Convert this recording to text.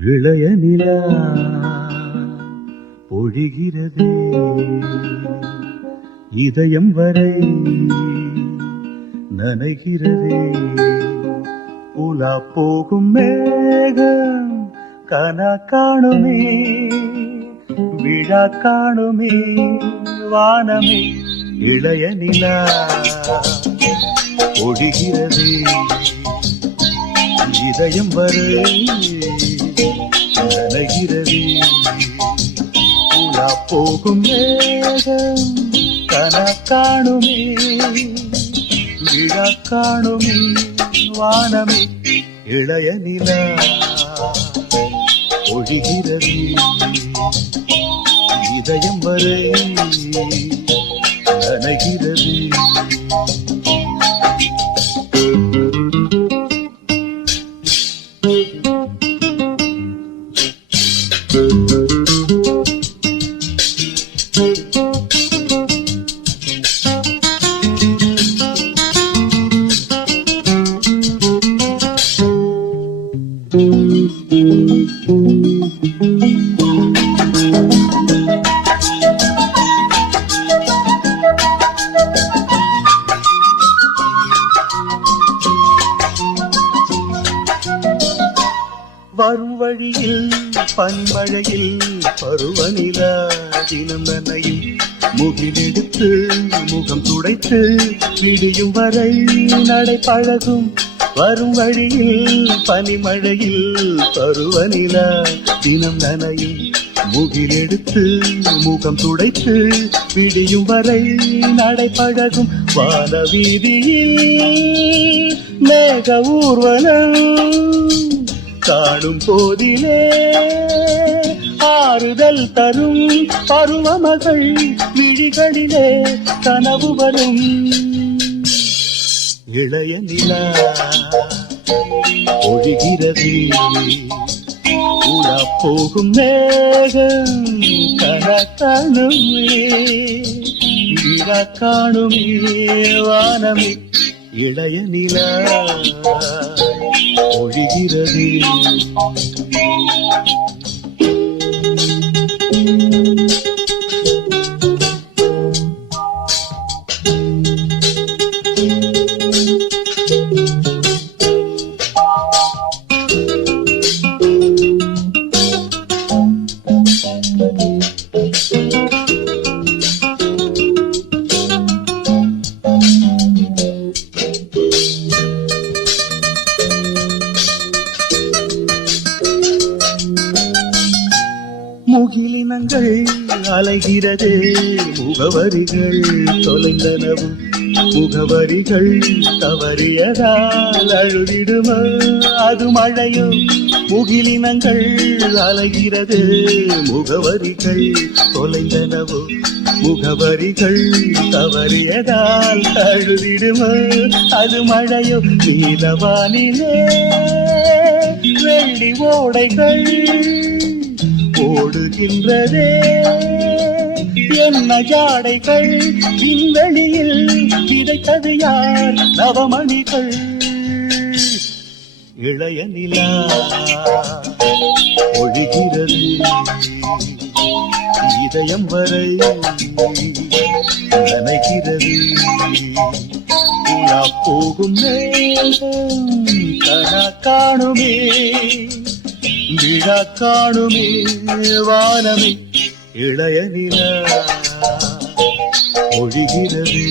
இளைய நிலா பொழிகிறதே இதயம் வரை நனைகிறதே உலா போகும் மேகம் கனா காணுமே விழா காணுமே வானமே இளைய நிலா பொழிகிறதே இதயம் வரை நனைகிறதே உலா போகும் மேகம் கனா காணுமே விழா காணுமே வானமே இளைய நிலா ஒழிகிறது இதயம் வரை நனைகிறது வரும் வழியில் பனிமழையில் பருவநிலா தினம் நனையும் முகிலெடுத்து முகம் துடைத்து விடியும் வரை நடை பழகும் வரும் வழியில் பனிமழையில் பருவநிலா தினம் நனையும் முகிலெடுத்து முகம் துடைத்து விடியும் வரை நடை பழகும் வான வீதியில் மேக ஊர்வலம் காணும் போதிலே ஆறுதல் தரும் பருவமகள் விழிகளிலே கனவு வரும் இளைய நிலா ஒழிகிறது உலா போகும் மேகம் கனா காணுமே விழா காணுமே வானமே இளைய நிலா ஒழிகிறது முகிலினங்கள் அலைகிறதே முகவரிகள் தொலைந்தனவும் முகவரிகள் தவறியதால் அழுதிடுமா அது மழையோ முகிலினங்கள் அலைகிறது முகவரிகள் தொலைந்தனவோ முகவரிகள் தவறியதால் அழுதிடுமா அது மழையோ நீலவானிலே வெள்ளி ஓடைகள் ஓடுகின்றதே என்ன ஜாடைகள் விண்வெளியில் கிடைத்தது யார் நவமணிகள் இளைய நிலா ஒழிகிறது இதயம் வரை நனைகிறது உலா போகும் மேகம் கனா காணுமே விழா காணுமே வானமே இளைய நிலா ஒழிகிறது